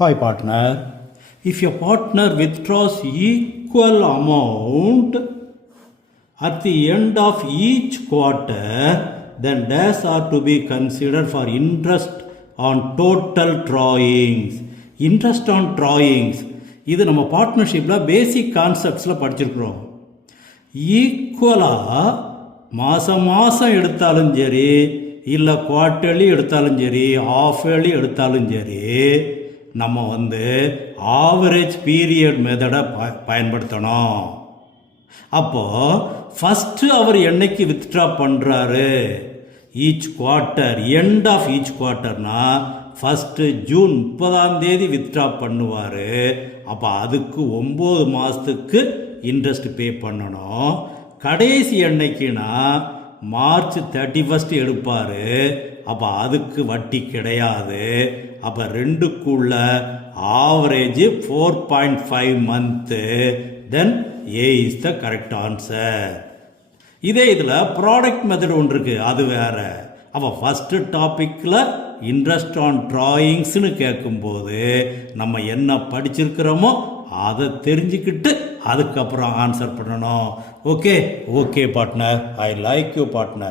Hi partner, if your partner withdraws equal amount at the end of each quarter, then dash are to be considered for interest on total drawings. Interest on drawings இது நம்ம பார்ட்னர்ஷிப்பில் பேசிக் கான்செப்ட்ஸில் படிச்சிருக்கிறோம். ஈக்குவலாக மாதம் எடுத்தாலும் சரி, இல்லை quarterly எடுத்தாலும் சரி, ஆஃப் இயர்லி எடுத்தாலும் சரி, நம்ம ஆவரேஜ் பீரியட் மெத்தடை பயன்படுத்தணும். அப்போது ஃபஸ்ட்டு அவர் என்னைக்கு வித்ட்ரா பண்ணுறாரு, each quarter, end of each குவார்ட்டர்னா ஃபஸ்ட்டு ஜூன் 30 வித்ட்ரா பண்ணுவார். அப்போ அதுக்கு 9 மாதத்துக்கு இன்ட்ரெஸ்ட் பே பண்ணணும். கடைசி என்னைக்குன்னா மார்ச் 31 எடுப்பார். அப்போ அதுக்கு வட்டி கிடையாது. அப்போ ரெண்டுக்குள்ள average 4.5 month. Then A is the correct answer. இதே இதில் ப்ராடக்ட் மெத்தட் ஒன்று இருக்குது, அது வேறு. அப்போ ஃபஸ்ட்டு டாப்பிக்கில் இன்ட்ரெஸ்ட் ஆன் ட்ராயிங்ஸ்னு கேட்கும்போது நம்ம என்ன படிச்சிருக்கிறோமோ அதை தெரிஞ்சுக்கிட்டு அதுக்கப்புறம் ஆன்சர் பண்ணணும். Okay partner, I like you partner.